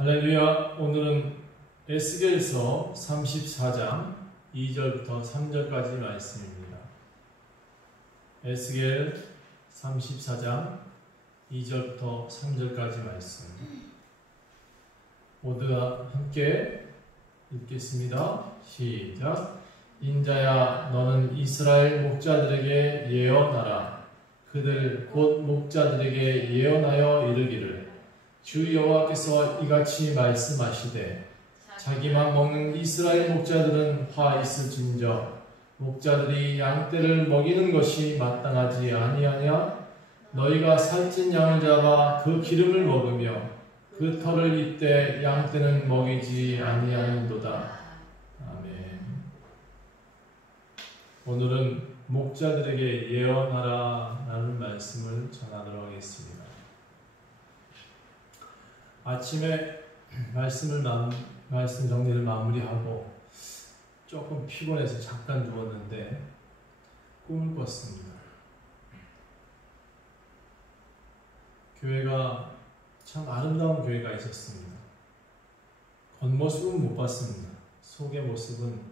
할렐루야. 오늘은 에스겔서 34장 2절부터 3절까지 말씀입니다. 에스겔 34장 2절부터 3절까지 말씀. 모두 함께 읽겠습니다. 시작. 인자야, 너는 이스라엘 목자들에게 예언하라. 그들 곧 목자들에게 예언하여 이르기를, 주 여호와께서 이같이 말씀하시되, 자기만 먹는 이스라엘 목자들은 화 있을진저 목자들이 양떼를 먹이는 것이 마땅하지 아니하냐? 너희가 살찐 양을 잡아 그 기름을 먹으며 그 털을 입되 양떼는 먹이지 아니하는도다. 아멘. 오늘은 목자들에게 예언하라 라는 말씀을 전하도록 하겠습니다. 아침에 말씀 정리를 마무리하고 조금 피곤해서 잠깐 누웠는데 꿈을 꿨습니다. 교회가 참 아름다운 교회가 있었습니다. 겉모습은 못 봤습니다. 속의 모습은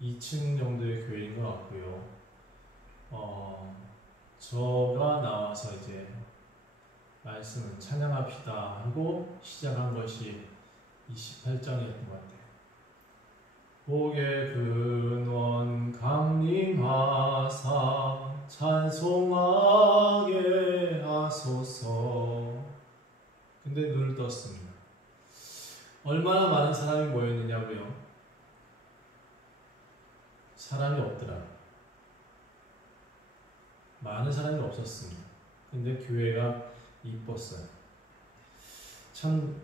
2층 정도의 교회인 것 같고요. 저가 나와서 이제 말씀을 찬양합시다 하고 시작한 것이 28장이었던 것 같아요. 복의 근원 강림하사 찬송하게 하소서. 근데 눈을 떴습니다. 얼마나 많은 사람이 모였느냐고요? 사람이 없더라고요. 많은 사람이 없었습니다. 근데 교회가 이뻤어요. 참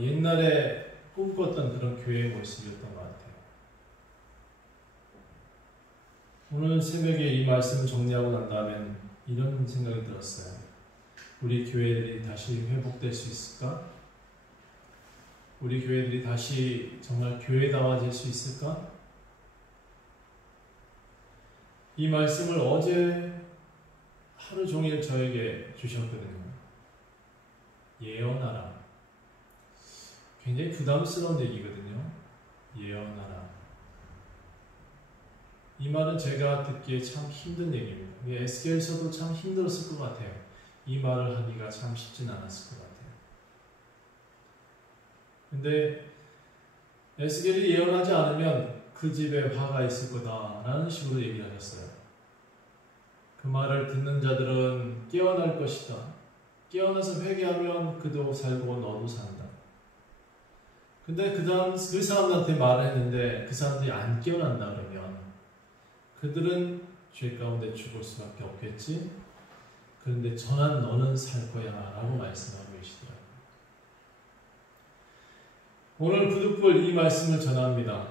옛날에 꿈꿨던 그런 교회의 모습이었던 것 같아요. 오늘 새벽에 이 말씀을 정리하고 난 다음엔 이런 생각이 들었어요. 우리 교회들이 다시 회복될 수 있을까? 우리 교회들이 다시 정말 교회다워질 수 있을까? 이 말씀을 어제 하루 종일 저에게 주셨거든요. 예언하라. 굉장히 부담스러운 얘기거든요. 예언하라. 이 말은 제가 듣기에 참 힘든 얘기입니다. 에스겔서도 참 힘들었을 것 같아요. 이 말을 하기가 참 쉽진 않았을 것 같아요. 근데 에스겔이 예언하지 않으면 그 집에 화가 있을 거다라는 식으로 얘기를 하셨어요. 그 말을 듣는 자들은 깨어날 것이다. 깨어나서 회개하면 그도 살고 너도 산다. 근데 그 사람들한테 말을 했는데 그 사람들이 안 깨어난다 그러면 그들은 죄 가운데 죽을 수밖에 없겠지. 그런데 전한 너는 살 거야 라고 말씀하고 계시더라고요. 오늘 부득불 이 말씀을 전합니다.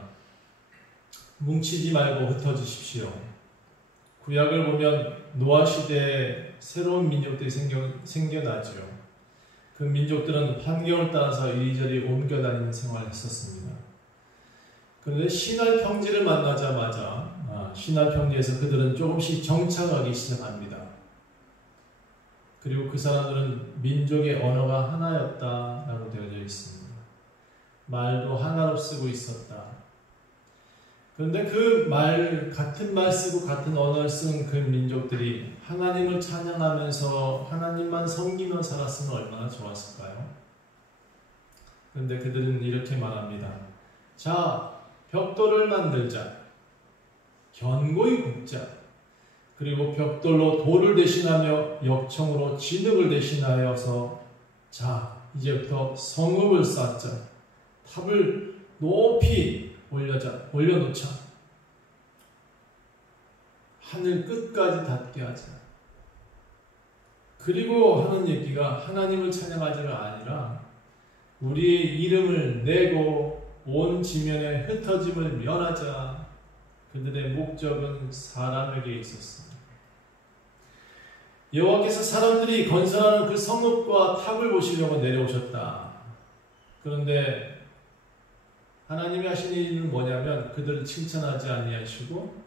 뭉치지 말고 흩어지십시오. 구약을 보면 노아 시대에 새로운 민족들이 생겨나죠. 그 민족들은 환경을 따라서 이리저리 옮겨 다니는 생활을 했었습니다. 그런데 시날 평지를 만나자마자 시날 평지에서 그들은 조금씩 정착하기 시작합니다. 그리고 그 사람들은 민족의 언어가 하나였다라고 되어져 있습니다. 말도 하나로 쓰고 있었다. 그런데 같은 말 쓰고 같은 언어를 쓰는 그 민족들이 하나님을 찬양하면서 하나님만 섬기며 살았으면 얼마나 좋았을까요? 그런데 그들은 이렇게 말합니다. 자, 벽돌을 만들자. 견고히 굽자. 그리고 벽돌로 돌을 대신하며 역청으로 진흙을 대신하여서 자, 이제부터 성읍을 쌓자. 탑을 높이 올려놓자. 하늘 끝까지 닿게 하자. 그리고 하는 얘기가 하나님을 찬양하자가 아니라 우리의 이름을 내고 온 지면에 흩어짐을 면하자. 그들의 목적은 사람에게 있었습니다. 여호와께서 사람들이 건설하는 그 성읍과 탑을 보시려고 내려오셨다. 그런데 하나님이 하신 일은 뭐냐면 그들을 칭찬하지 아니하시고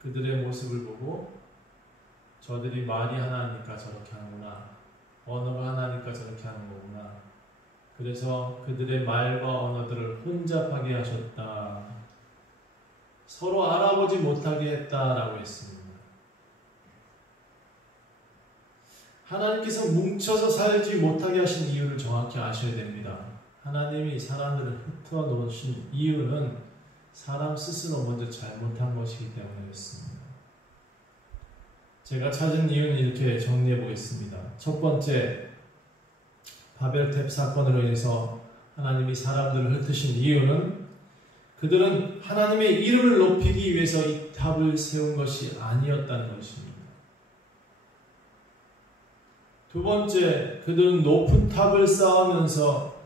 그들의 모습을 보고 저들이 말이 하나니까 저렇게 하는구나. 언어가 하나니까 저렇게 하는 거구나. 그래서 그들의 말과 언어들을 혼잡하게 하셨다. 서로 알아보지 못하게 했다라고 했습니다. 하나님께서 뭉쳐서 살지 못하게 하신 이유를 정확히 아셔야 됩니다. 하나님이 사람들을 흩어 놓으신 이유는 사람 스스로 먼저 잘못한 것이기 때문이었습니다. 제가 찾은 이유는 이렇게 정리해 보겠습니다. 첫 번째, 바벨탑 사건으로 인해서 하나님이 사람들을 흩으신 이유는 그들은 하나님의 이름을 높이기 위해서 이 탑을 세운 것이 아니었다는 것입니다. 두 번째, 그들은 높은 탑을 쌓으면서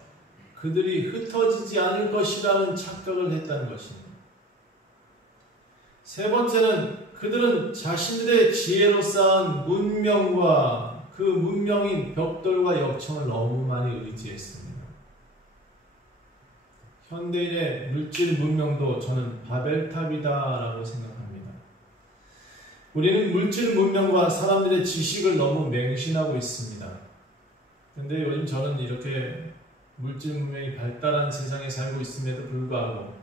그들이 흩어지지 않을 것이라는 착각을 했다는 것입니다. 세 번째는 그들은 자신들의 지혜로 쌓은 문명과 그 문명인 벽돌과 역청을 너무 많이 의지했습니다. 현대인의 물질 문명도 저는 바벨탑이다라고 생각합니다. 우리는 물질 문명과 사람들의 지식을 너무 맹신하고 있습니다. 근데 요즘 저는 이렇게 물질 문명이 발달한 세상에 살고 있음에도 불구하고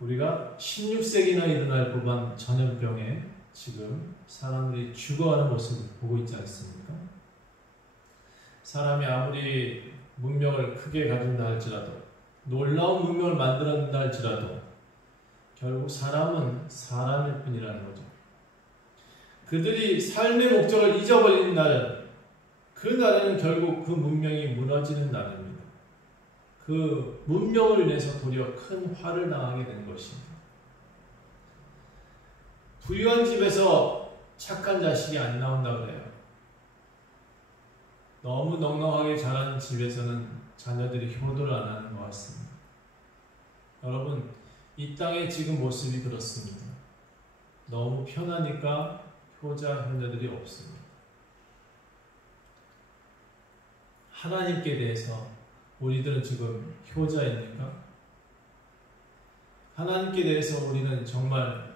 우리가 16세기나 일어날 법한 전염병에 지금 사람들이 죽어가는 모습을 보고 있지 않습니까? 사람이 아무리 문명을 크게 가진다 할지라도, 놀라운 문명을 만들었다 할지라도 결국 사람은 사람일 뿐이라는 거죠. 그들이 삶의 목적을 잊어버리는 날, 그 날에는 결국 그 문명이 무너지는 날입니다. 그 문명을 인해서 도리어 큰 화를 당하게 된 것입니다. 부유한 집에서 착한 자식이 안 나온다고 해요. 너무 넉넉하게 자란 집에서는 자녀들이 효도를 안 하는 것 같습니다. 여러분, 이 땅의 지금 모습이 그렇습니다. 너무 편하니까 효자, 효녀들이 없습니다. 하나님께 대해서 우리들은 지금 효자입니까? 하나님께 대해서 우리는 정말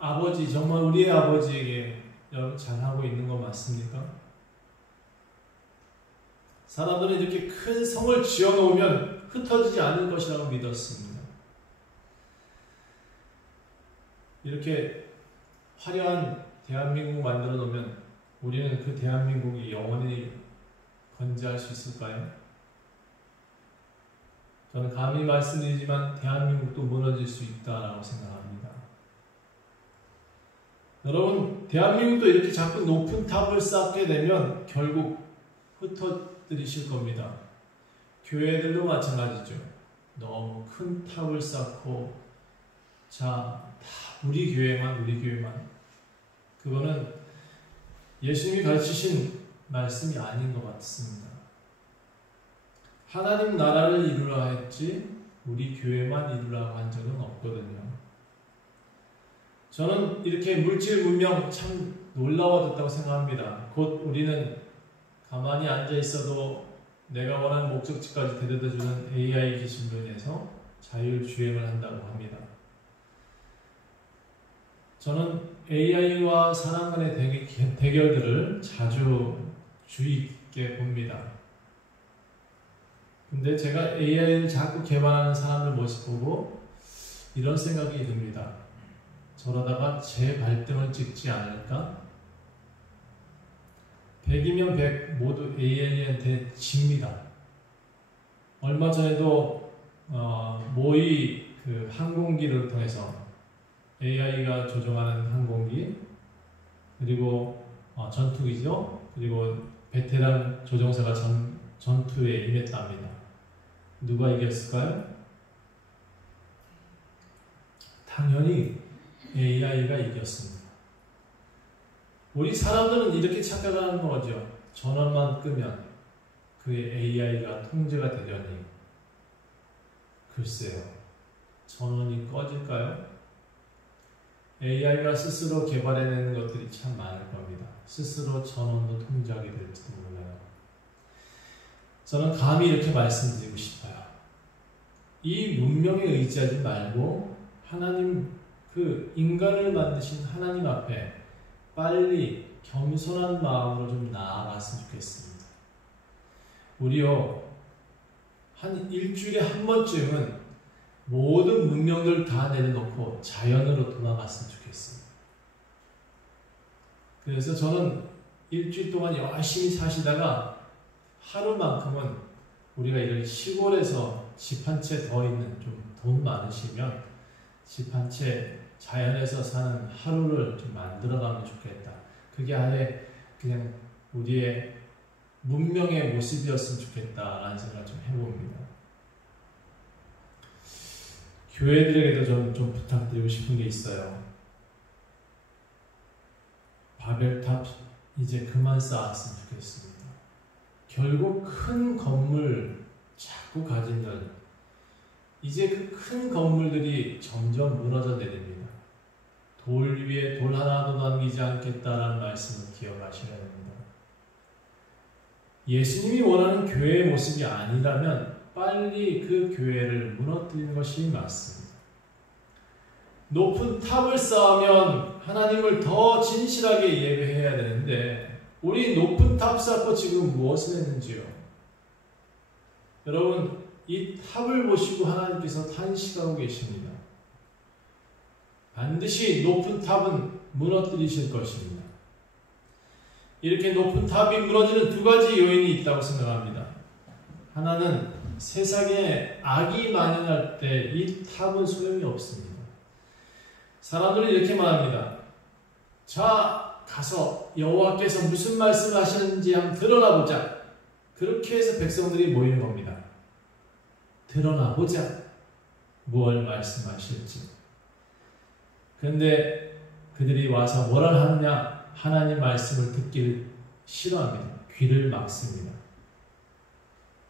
아버지, 정말 우리의 아버지에게 잘하고 있는 거 맞습니까? 사람들은 이렇게 큰 성을 지어놓으면 흩어지지 않을 것이라고 믿었습니다. 이렇게 화려한 대한민국 만들어 놓으면 우리는 그 대한민국이 영원히 건재할 수 있을까요? 저는 감히 말씀드리지만 대한민국도 무너질 수 있다라고 생각합니다. 여러분, 대한민국도 이렇게 자꾸 높은 탑을 쌓게 되면 결국 흩어뜨리실 겁니다. 교회들도 마찬가지죠. 너무 큰 탑을 쌓고 자, 다 우리 교회만 그거는 예수님이 가르치신 말씀이 아닌 것 같습니다. 하나님 나라를 이루라 했지 우리 교회만 이루라고 한 적은 없거든요. 저는 이렇게 물질 문명 참 놀라워졌다고 생각합니다. 곧 우리는 가만히 앉아 있어도 내가 원하는 목적지까지 데려다주는 AI 기술로 인해서 자율주행을 한다고 합니다. 저는 AI와 사람 간의 대결들을 자주 주의 깊게 봅니다. 근데 제가 AI를 자꾸 개발하는 사람들 모습 보고 이런 생각이 듭니다. 저러다가 제 발등을 찍지 않을까? 100이면 100 모두 AI한테 집니다. 얼마 전에도 모의 그 항공기를 통해서 AI가 조종하는 항공기, 그리고 전투기죠. 그리고 베테랑 조종사가 전투에 임했답니다. 누가 이겼을까요? 당연히 AI가 이겼습니다. 우리 사람들은 이렇게 착각하는 거죠. 전원만 끄면 그 AI가 통제가 되려니. 글쎄요. 전원이 꺼질까요? AI가 스스로 개발해내는 것들이 참 많을 겁니다. 스스로 전원도 통제하게 될지도 몰라요. 저는 감히 이렇게 말씀드리고 싶어요. 이 문명에 의지하지 말고 하나님, 그 인간을 만드신 하나님 앞에 빨리 겸손한 마음으로 좀 나아갔으면 좋겠습니다. 우리요 한 일주일에 한 번쯤은 모든 문명들 다 내려놓고 자연으로 돌아갔으면 좋겠어요. 그래서 저는 일주일 동안 열심히 사시다가 하루만큼은 우리가 이런 시골에서 집 한 채 더 있는 좀 돈 많으시면 집 한 채 자연에서 사는 하루를 좀 만들어가면 좋겠다. 그게 아예 그냥 우리의 문명의 모습이었으면 좋겠다라는 생각을 좀 해봅니다. 교회들에게도 좀 부탁드리고 싶은 게 있어요. 바벨탑 이제 그만 쌓았으면 좋겠습니다. 결국 큰 건물 자꾸 가진들 이제 그 큰 건물들이 점점 무너져 내립니다. 돌 위에 돌 하나도 남기지 않겠다라는 말씀을 기억하셔야 됩니다. 예수님이 원하는 교회의 모습이 아니라면 빨리 그 교회를 무너뜨리는 것이 맞습니다. 높은 탑을 쌓으면 하나님을 더 진실하게 예배해야 되는데 우리 높은 탑 쌓고 지금 무엇을 했는지요? 여러분 이 탑을 보시고 하나님께서 탄식하고 계십니다. 반드시 높은 탑은 무너뜨리실 것입니다. 이렇게 높은 탑이 무너지는 두 가지 요인이 있다고 생각합니다. 하나는 세상에 악이 만연할 때 이 탑은 소용이 없습니다. 사람들은 이렇게 말합니다. 자, 가서 여호와께서 무슨 말씀을 하시는지 한번 드러나 보자. 그렇게 해서 백성들이 모이는 겁니다. 드러나 보자. 무엇을 말씀하실지. 그런데 그들이 와서 뭐라 하느냐? 하나님 말씀을 듣기를 싫어합니다. 귀를 막습니다.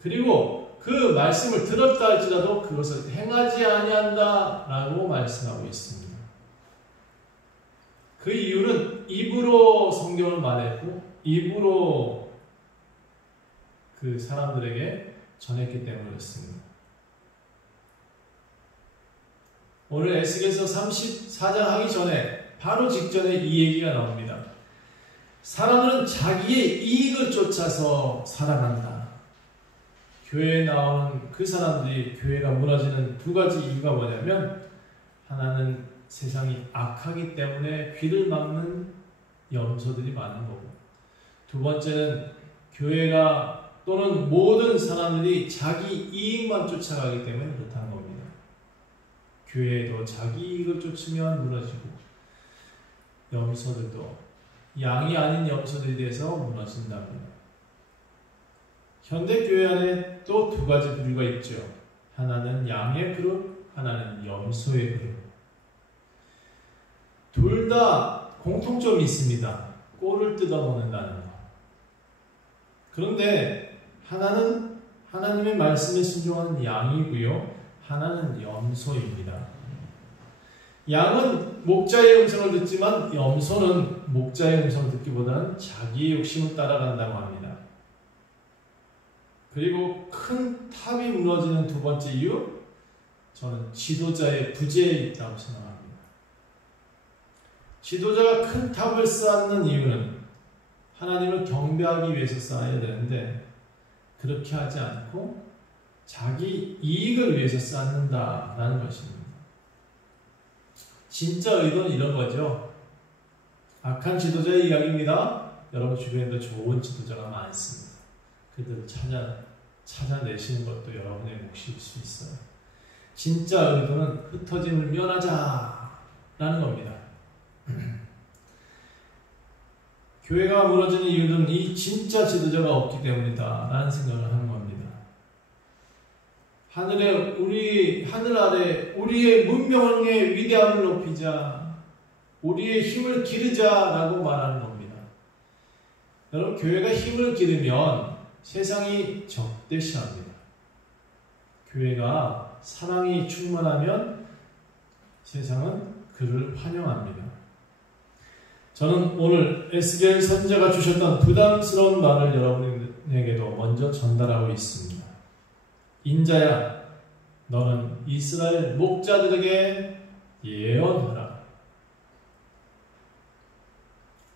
그리고 그 말씀을 들었다 할지라도 그것을 행하지 아니한다 라고 말씀하고 있습니다. 그 이유는 입으로 성경을 말했고 입으로 그 사람들에게 전했기 때문이었습니다. 오늘 에스겔서 34장 하기 전에 바로 직전에 이 얘기가 나옵니다. 사람들은 자기의 이익을 쫓아서 살아간다. 교회에 나오는 그 사람들이 교회가 무너지는 두 가지 이유가 뭐냐면 하나는 세상이 악하기 때문에 귀를 막는 염소들이 많은 거고 두 번째는 교회가 또는 모든 사람들이 자기 이익만 쫓아가기 때문에 그렇다는 겁니다. 교회도 자기 이익을 쫓으면 무너지고 염소들도 양이 아닌 염소들에 대해서 무너진답니다. 현대교회 안에 또 두 가지 부류가 있죠. 하나는 양의 그룹, 하나는 염소의 그룹. 둘 다 공통점이 있습니다. 꼴을 뜯어먹는다는 것. 그런데 하나는 하나님의 말씀에 순종하는 양이고요. 하나는 염소입니다. 양은 목자의 음성을 듣지만 염소는 목자의 음성을 듣기보다는 자기의 욕심을 따라간다고 합니다. 그리고 큰 탑이 무너지는 두 번째 이유, 저는 지도자의 부재에 있다고 생각합니다. 지도자가 큰 탑을 쌓는 이유는 하나님을 경배하기 위해서 쌓아야 되는데 그렇게 하지 않고 자기 이익을 위해서 쌓는다라는 것입니다. 진짜 의도는 이런 거죠. 악한 지도자의 이야기입니다. 여러분 주변에도 좋은 지도자가 많습니다. 그들을 찾아내시는 것도 여러분의 몫일 수 있어요. 진짜 의도는 흩어짐을 면하자라는 겁니다. 교회가 무너지는 이유는 이 진짜 지도자가 없기 때문이다 라는 생각을 하는 겁니다. 하늘 아래 우리의 문명의 위대함을 높이자, 우리의 힘을 기르자라고 말하는 겁니다. 여러분 교회가 힘을 기르면 세상이 적대시합니다. 교회가 사랑이 충만하면 세상은 그를 환영합니다. 저는 오늘 에스겔 선지자가 주셨던 부담스러운 말을 여러분에게도 먼저 전달하고 있습니다. 인자야, 너는 이스라엘 목자들에게 예언하라.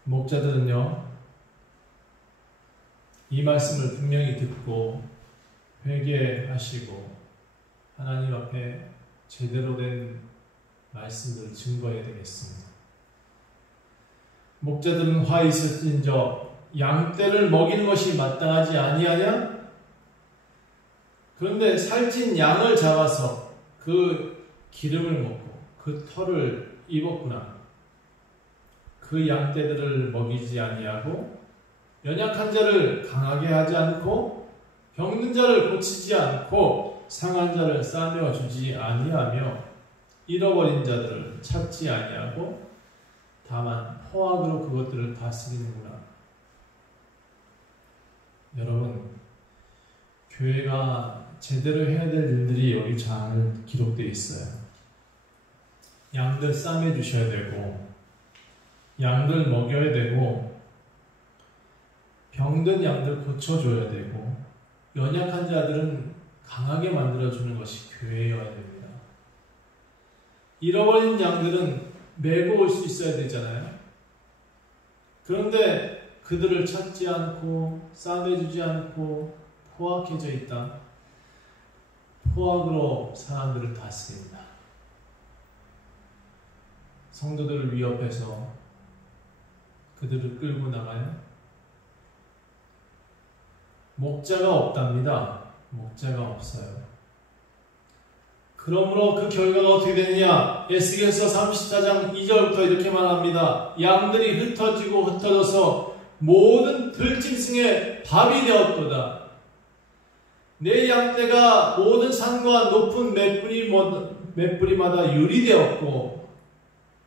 목자들은요, 이 말씀을 분명히 듣고 회개하시고 하나님 앞에 제대로 된 말씀들을 증거해야 되겠습니다. 목자들은 화 있을진저 양떼를 먹이는 것이 마땅하지 아니하냐? 그런데 살찐 양을 잡아서 그 기름을 먹고 그 털을 입었구나. 그 양떼들을 먹이지 아니하고 연약한 자를 강하게 하지 않고 병든 자를 고치지 않고 상한 자를 싸매어 주지 아니하며 잃어버린 자들을 찾지 아니하고 다만 포악으로 그것들을 다스리는구나. 여러분, 교회가 제대로 해야 될 일들이 여기 잘 기록되어 있어요. 양들 싸매 주셔야 되고 양들 먹여야 되고 병든 양들 고쳐줘야 되고 연약한 자들은 강하게 만들어주는 것이 교회여야 됩니다. 잃어버린 양들은 메고 올 수 있어야 되잖아요. 그런데 그들을 찾지 않고 싸매주지 않고 포악해져 있다. 포악으로 사람들을 다스린다. 성도들을 위협해서 그들을 끌고 나가요. 목자가 없답니다. 목자가 없어요. 그러므로 그 결과가 어떻게 되느냐? 에스겔서 34장 2절부터 이렇게 말합니다. 양들이 흩어지고 흩어져서 모든 들짐승의 밥이 되었도다. 내 양떼가 모든 산과 높은 맷뿌리마다 유리되었고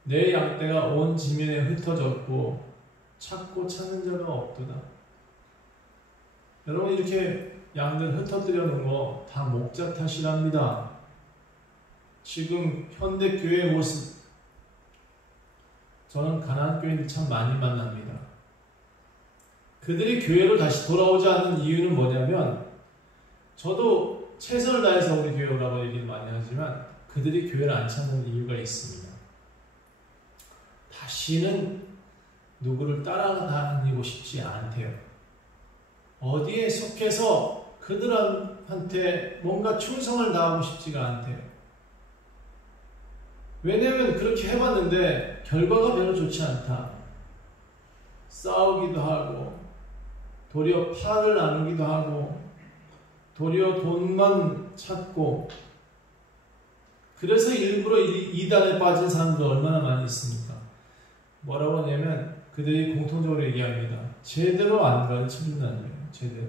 내 양떼가 온 지면에 흩어졌고 찾고 찾는 자가 없도다. 여러분, 이렇게 양들 흩어뜨려 놓은 거 다 목자 탓이랍니다. 지금 현대 교회의 모습, 저는 가나안 교인들 참 많이 만납니다. 그들이 교회로 다시 돌아오지 않는 이유는 뭐냐면, 저도 최선을 다해서 우리 교회 오라고 얘기를 많이 하지만 그들이 교회를 안 찾는 이유가 있습니다. 다시는 누구를 따라다니고 싶지 않대요. 어디에 속해서 그들한테 뭔가 충성을 다하고 싶지가 않대요. 왜냐면 그렇게 해봤는데 결과가 별로 좋지 않다. 싸우기도 하고 도리어 팔을 나누기도 하고 도리어 돈만 찾고, 그래서 일부러 이단에 빠진 사람들 얼마나 많이 있습니까? 뭐라고 하냐면 그들이 공통적으로 얘기합니다. 제대로 안 가르쳐준다는 거예요. 제대로.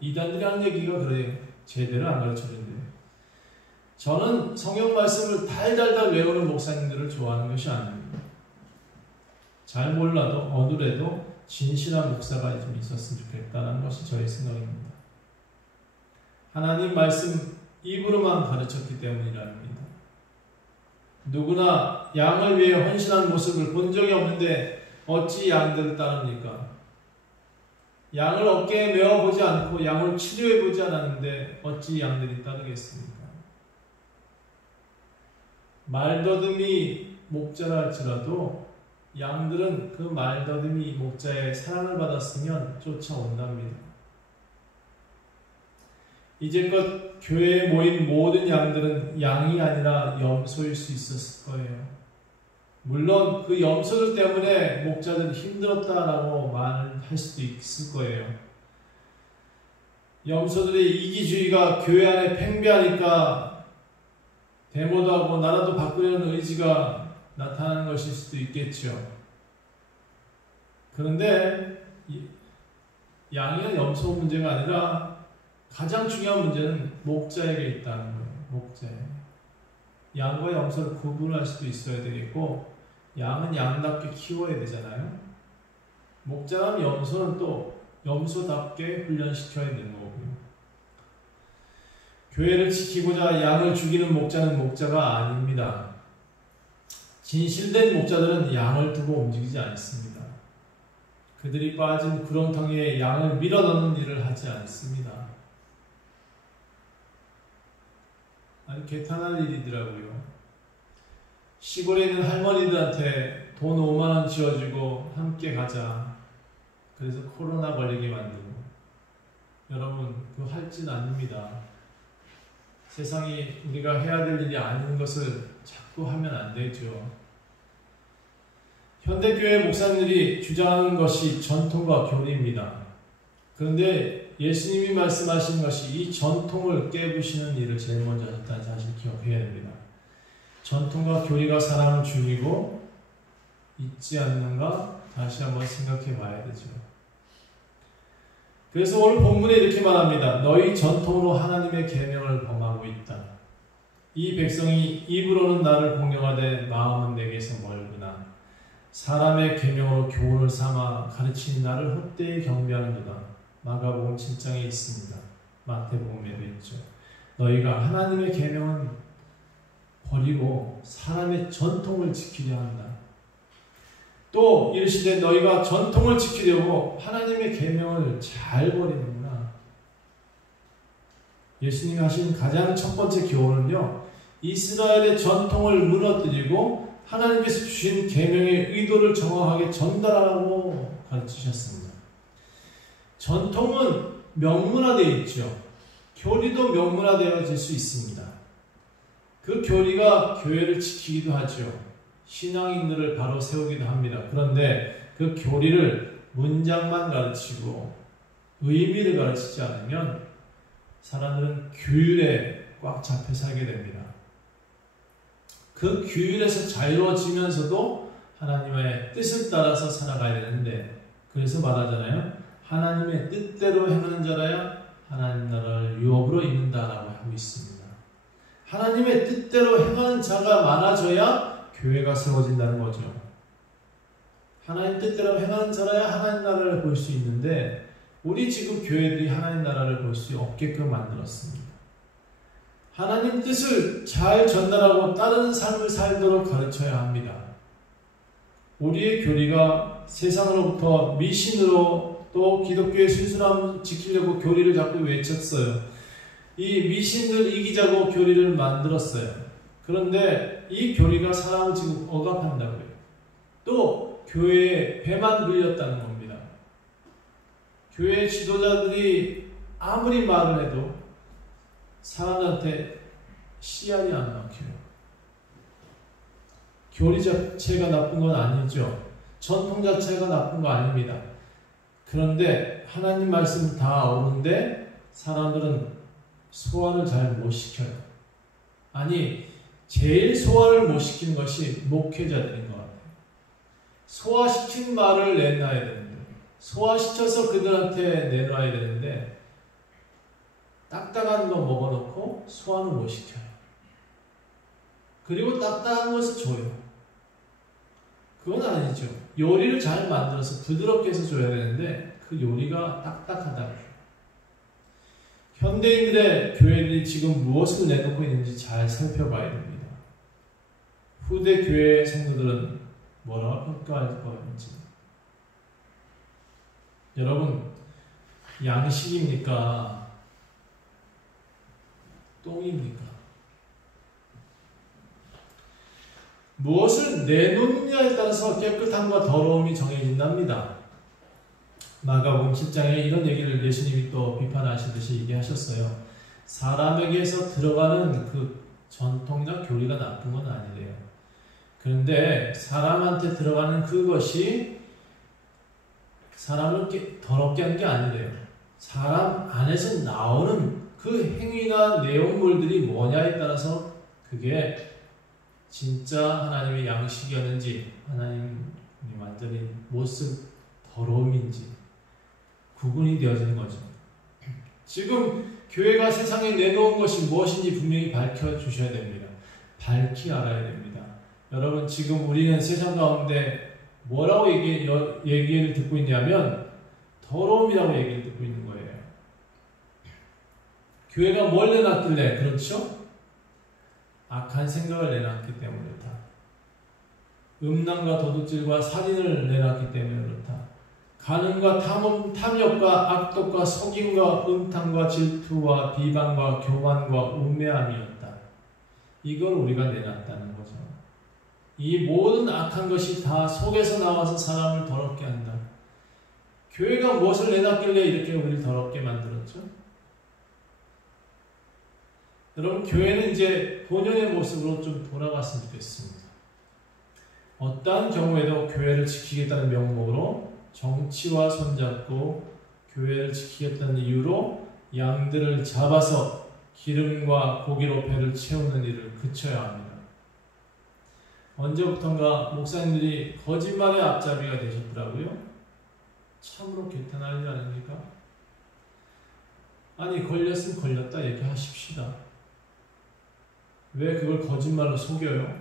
이단들이 하는 얘기가 그래요. 제대로 안 가르쳐준대요. 저는 성경 말씀을 달달달 외우는 목사님들을 좋아하는 것이 아닙니다. 잘 몰라도 어느래도 진실한 목사가 좀 있었으면 좋겠다는 것이 저의 생각입니다. 하나님 말씀 입으로만 가르쳤기 때문이랍니다. 누구나 양을 위해 헌신한 모습을 본 적이 없는데 어찌 양들을 따릅니까? 양을 어깨에 메어보지 않고 양을 치료해보지 않았는데 어찌 양들이 따르겠습니까? 말더듬이 목자라 할지라도 양들은 그 말더듬이 목자의 사랑을 받았으면 쫓아온답니다. 이제껏 교회에 모인 모든 양들은 양이 아니라 염소일 수 있었을 거예요. 물론 그 염소들 때문에 목자들이 힘들었다라고 말할 수도 있을 거예요. 염소들의 이기주의가 교회 안에 팽배하니까 데모도 하고 나라도 바꾸려는 의지가 나타나는 것일 수도 있겠죠. 그런데 양이나 염소 문제가 아니라 가장 중요한 문제는 목자에게 있다는 거예요. 목자에. 양과 염소를 구분할 수도 있어야 되겠고, 양은 양답게 키워야 되잖아요. 목자라면 염소는 또 염소답게 훈련시켜야 되는 거고요. 교회를 지키고자 양을 죽이는 목자는 목자가 아닙니다. 진실된 목자들은 양을 두고 움직이지 않습니다. 그들이 빠진 구렁텅이에 양을 밀어넣는 일을 하지 않습니다. 아주 개탄할 일이더라고요. 시골에 있는 할머니들한테 돈 5만 원 지어주고 함께 가자. 그래서 코로나 걸리게 만들고, 여러분, 그 할진 아닙니다. 세상이 우리가 해야 될 일이 아닌 것을 자꾸 하면 안 되죠. 현대교회 목사님들이 주장하는 것이 전통과 교리입니다. 그런데 예수님이 말씀하신 것이 이 전통을 깨부시는 일을 제일 먼저 하셨다는 사실을 기억해야 됩니다. 전통과 교리가 사람을 죽이고 있지 않는가 다시 한번 생각해 봐야 되죠. 그래서 오늘 본문에 이렇게 말합니다. 너희 전통으로 하나님의 계명을 범하고 있다. 이 백성이 입으로는 나를 공경하되 마음은 내게서 멀구나. 사람의 계명으로 교훈을 삼아 가르치는 나를 헛되이 경배하는도다. 마가복음 7장에 있습니다. 마태복음에도 있죠. 너희가 하나님의 계명은 버리고 사람의 전통을 지키려 한다. 또 이르시되 너희가 전통을 지키려고 하나님의 계명을 잘 버리는구나. 예수님이 하신 가장 첫 번째 교훈은요, 이스라엘의 전통을 무너뜨리고 하나님께서 주신 계명의 의도를 정확하게 전달하라고 가르치셨습니다. 전통은 명문화되어 있죠. 교리도 명문화되어질 수 있습니다. 그 교리가 교회를 지키기도 하죠. 신앙인들을 바로 세우기도 합니다. 그런데 그 교리를 문장만 가르치고 의미를 가르치지 않으면 사람들은 규율에 꽉 잡혀 살게 됩니다. 그 규율에서 자유로워지면서도 하나님의 뜻을 따라서 살아가야 되는데, 그래서 말하잖아요. 하나님의 뜻대로 행하는 자라야 하나님 나라를 유업으로 입는다라고 하고 있습니다. 하나님의 뜻대로 행하는 자가 많아져야 교회가 세워진다는 거죠. 하나님 뜻대로 행하는 자라야 하나님 나라를 볼 수 있는데, 우리 지금 교회들이 하나님 나라를 볼 수 없게끔 만들었습니다. 하나님 뜻을 잘 전달하고 따르는 삶을 살도록 가르쳐야 합니다. 우리의 교리가 세상으로부터 미신으로, 또 기독교의 순수함을 지키려고 교리를 자꾸 외쳤어요. 이 미신을 이기자고 교리를 만들었어요. 그런데 이 교리가 사람을 지금 억압한다고요. 또 교회에 배만 불렸다는 겁니다. 교회 지도자들이 아무리 말을 해도 사람한테 씨알이 안 막혀요. 교리 자체가 나쁜 건 아니죠. 전통 자체가 나쁜 거 아닙니다. 그런데 하나님 말씀 다 오는데 사람들은 소화를 잘 못 시켜요. 아니, 제일 소화를 못 시키는 것이 목회자들인 것 같아요. 소화시킨 말을 내놔야 되는데, 소화시켜서 그들한테 내놔야 되는데, 딱딱한 거 먹어놓고 소화는 못 시켜요. 그리고 딱딱한 것을 줘요. 그건 아니죠. 요리를 잘 만들어서 부드럽게 해서 줘야 되는데 그 요리가 딱딱하다고요. 현대인들의 교회들이 지금 무엇을 내놓고 있는지 잘 살펴봐야 됩니다. 후대 교회 성도들은 뭐라고 평가할 건지. 여러분, 양식입니까? 똥입니까? 무엇을 내놓느냐에 따라서 깨끗함과 더러움이 정해진답니다. 마가복음 7장에 이런 얘기를 예수님이 또 비판하시듯이 얘기하셨어요. 사람에게서 들어가는 그 전통이나 교리가 나쁜 건 아니래요. 그런데 사람한테 들어가는 그것이 사람을 더럽게 한 게 아니래요. 사람 안에서 나오는 그 행위나 내용물들이 뭐냐에 따라서 그게 진짜 하나님의 양식이었는지, 하나님이 완전히 모습 더러움인지 구분이 되어지는 거죠. 지금 교회가 세상에 내놓은 것이 무엇인지 분명히 밝혀주셔야 됩니다. 밝히 알아야 됩니다. 여러분, 지금 우리는 세상 가운데 뭐라고 얘기를 듣고 있냐면 더러움이라고 얘기를 듣고 있는 거예요. 교회가 뭘 내놨길래 그렇죠? 악한 생각을 내놨기 때문에 그렇다. 음란과 도둑질과 살인을 내놨기 때문에 그렇다. 간음과 탐욕과 악독과 속임과 음탕과 질투와 비방과 교만과 우매함이었다. 이걸 우리가 내놨다는 거죠. 이 모든 악한 것이 다 속에서 나와서 사람을 더럽게 한다. 교회가 무엇을 내놨길래 이렇게 우리를 더럽게 만들었죠? 여러분, 교회는 이제 본연의 모습으로 좀 돌아갔으면 좋겠습니다. 어떠한 경우에도 교회를 지키겠다는 명목으로 정치와 손잡고 교회를 지키겠다는 이유로 양들을 잡아서 기름과 고기로 배를 채우는 일을 그쳐야 합니다. 언제부턴가 목사님들이 거짓말의 앞잡이가 되셨더라고요. 참으로 개탄할 일 아닙니까? 아니, 걸렸으면 걸렸다 얘기하십시다. 왜 그걸 거짓말로 속여요?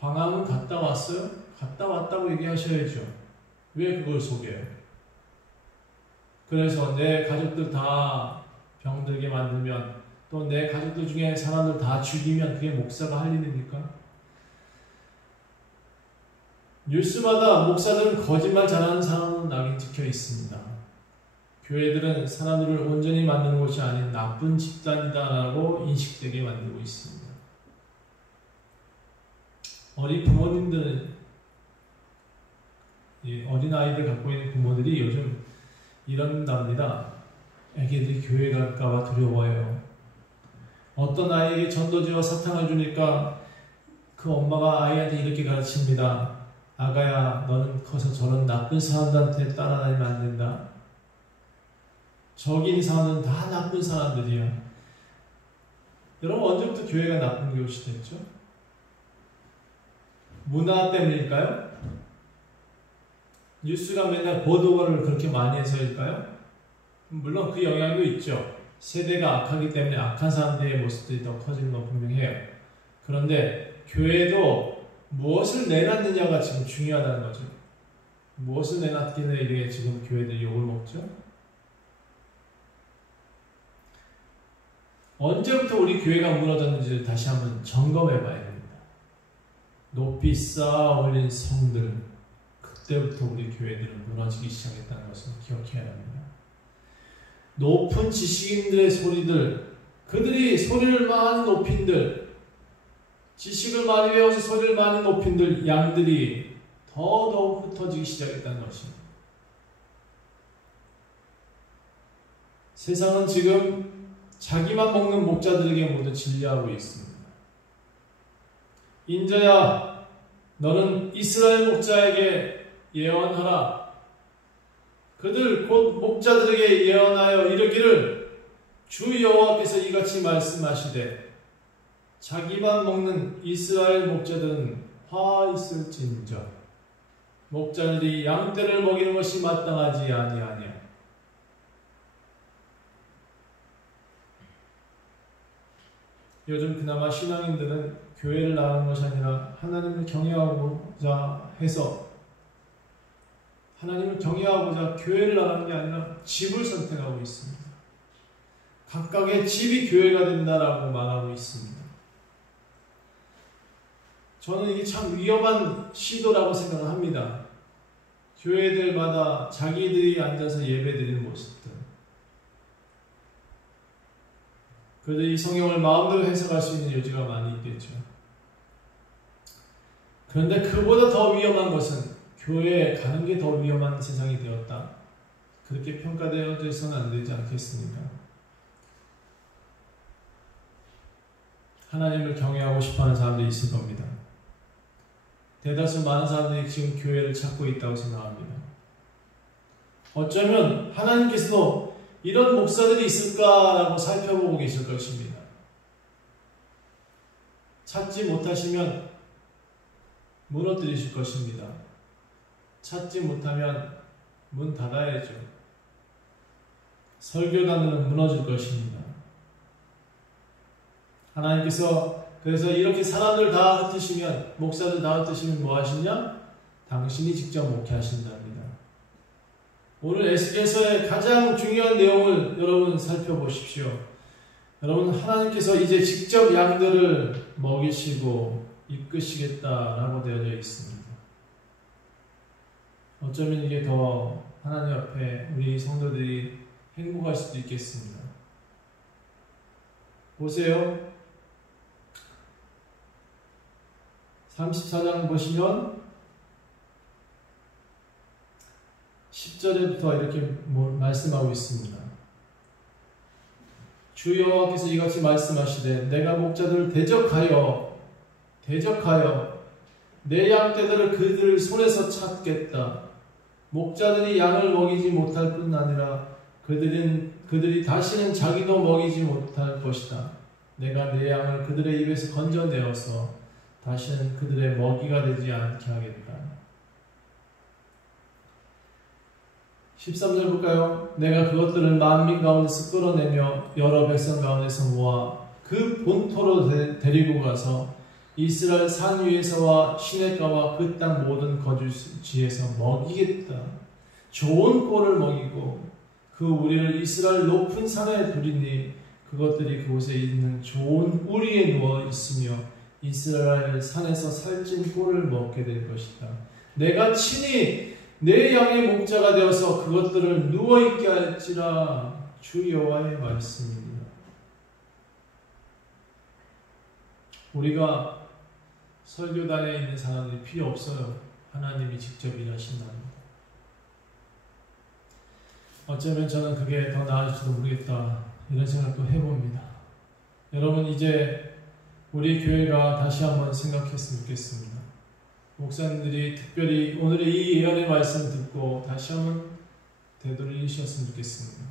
광화문 갔다 왔어요? 갔다 왔다고 얘기하셔야죠. 왜 그걸 속여요? 그래서 내 가족들 다 병들게 만들면, 또 내 가족들 중에 사람들 다 죽이면 그게 목사가 할 일입니까? 뉴스마다 목사들은 거짓말 잘하는 사람으로 낙인 찍혀 있습니다. 교회들은 사람들을 온전히 만드는 곳이 아닌 나쁜 집단이다라고 인식되게 만들고 있습니다. 어린 부모님들은, 어린아이들 갖고 있는 부모들이 요즘 이런답니다. 애기들이 교회 갈까봐 두려워해요. 어떤 아이에게 전도지와 사탕을 주니까 그 엄마가 아이한테 이렇게 가르칩니다. 아가야, 너는 커서 저런 나쁜 사람들한테 따라다니면 안 된다. 저기 있는 사람들은 다 나쁜 사람들이야. 여러분, 언제부터 교회가 나쁜 곳이 됐죠? 문화 때문일까요? 뉴스가 맨날 보도를 그렇게 많이 해서일까요? 물론 그 영향도 있죠. 세대가 악하기 때문에 악한 사람들의 모습들이 더 커지는 건 분명해요. 그런데 교회도 무엇을 내놨느냐가 지금 중요하다는 거죠. 무엇을 내놨길래 이게 지금 교회들이 욕을 먹죠? 언제부터 우리 교회가 무너졌는지를 다시 한번 점검해 봐야 됩니다. 높이 쌓아 올린 성들, 그때부터 우리 교회들은 무너지기 시작했다는 것을 기억해야 합니다. 높은 지식인들의 소리들, 그들이 소리를 많이 높인들, 지식을 많이 배워서 소리를 많이 높인들 양들이 더더욱 흩어지기 시작했다는 것입니다. 세상은 지금 자기만 먹는 목자들에게 모두 진리하고 있습니다. 인자야, 너는 이스라엘 목자에게 예언하라. 그들 곧 목자들에게 예언하여 이르기를 주 여호와께서 이같이 말씀하시되 자기만 먹는 이스라엘 목자들은 화 있을진저 목자들이 양떼를 먹이는 것이 마땅하지 아니하냐. 요즘 그나마 신앙인들은 교회를 나가는 것이 아니라 하나님을 경외하고자 해서 하나님을 경외하고자 교회를 나가는 게 아니라 집을 선택하고 있습니다. 각각의 집이 교회가 된다라고 말하고 있습니다. 저는 이게 참 위험한 시도라고 생각을 합니다. 교회들마다 자기들이 앉아서 예배드리는 모습들, 그들이 성경을 마음대로 해석할 수 있는 여지가 많이 있겠죠. 그런데 그보다 더 위험한 것은 교회에 가는 게 더 위험한 세상이 되었다. 그렇게 평가되어져서는 안 되지 않겠습니까? 하나님을 경외하고 싶어하는 사람들이 있을 겁니다. 대다수 많은 사람들이 지금 교회를 찾고 있다고 생각합니다. 어쩌면 하나님께서도 이런 목사들이 있을까라고 살펴보고 계실 것입니다. 찾지 못하시면 무너뜨리실 것입니다. 찾지 못하면 문 닫아야죠. 설교단은 무너질 것입니다. 하나님께서 그래서 이렇게 사람들 다 흩으시면, 목사들 다 흩으시면 뭐 하시냐? 당신이 직접 목회하신답니다. 오늘 에스겔서의 가장 중요한 내용을 여러분 살펴보십시오. 여러분, 하나님께서 이제 직접 양들을 먹이시고 이끄시겠다라고 되어져 있습니다. 어쩌면 이게 더 하나님 앞에 우리 성도들이 행복할 수도 있겠습니다. 보세요. 34장 보시면 10절부터 이렇게 말씀하고 있습니다. 주 여호와께서 이같이 말씀하시되 내가 목자들을 대적하여 내 양떼들을 그들 손에서 찾겠다. 목자들이 양을 먹이지 못할 뿐 아니라 그들이 다시는 자기도 먹이지 못할 것이다. 내가 내 양을 그들의 입에서 건져내어서 다시는 그들의 먹이가 되지 않게 하겠다. 13절 볼까요? 내가 그것들을 만민 가운데서 끌어내며 여러 백성 가운데서 모아 그 본토로 데리고 가서 이스라엘 산 위에서와 시냇가와 그 땅 모든 거주지에서 먹이겠다. 좋은 꼴을 먹이고 그 우리를 이스라엘 높은 산에 두리니 그것들이 그곳에 있는 좋은 우리에 누워 있으며 이스라엘 산에서 살찐 꼴을 먹게 될 것이다. 내가 친히 내 양의 목자가 되어서 그것들을 누워있게 할지라. 주 여호와의 말씀입니다. 우리가 설교단에 있는 사람들이 필요 없어요. 하나님이 직접 일하신답니다. 어쩌면 저는 그게 더 나을지도 모르겠다 이런 생각도 해봅니다. 여러분 이제 우리 교회가 다시 한번 생각했으면 좋겠습니다. 목사님들이 특별히 오늘의 이 예언의 말씀을 듣고 다시 한번 되돌리셨으면 좋겠습니다.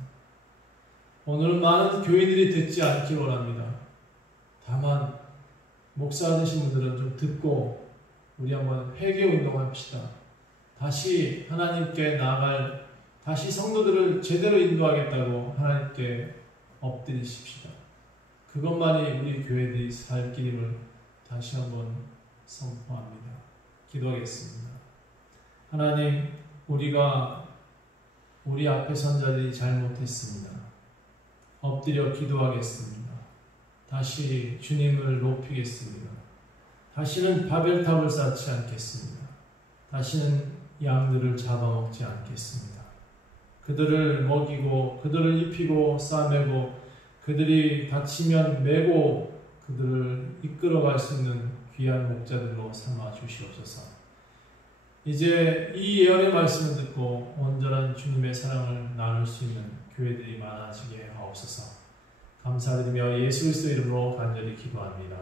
오늘은 많은 교인들이 듣지 않기 원합니다. 다만 목사 되신 분들은 좀 듣고 우리 한번 회개 운동을 합시다. 다시 하나님께 나아갈, 다시 성도들을 제대로 인도하겠다고 하나님께 엎드리십시다. 그것만이 우리 교회들이 살 길임을 다시 한번 선포합니다. 기도하겠습니다. 하나님, 우리가 우리 앞에 선 자들이 잘못했습니다. 엎드려 기도하겠습니다. 다시 주님을 높이겠습니다. 다시는 바벨탑을 쌓지 않겠습니다. 다시는 양들을 잡아먹지 않겠습니다. 그들을 먹이고 그들을 입히고 싸매고 그들이 다치면 메고 그들을 이끌어갈 수 있는 귀한 목자들로 삼아 주시옵소서. 이제 이 예언의 말씀을 듣고 온전한 주님의 사랑을 나눌 수 있는 교회들이 많아지게 하옵소서. 감사드리며 예수 그리스도 이름으로 간절히 기도합니다.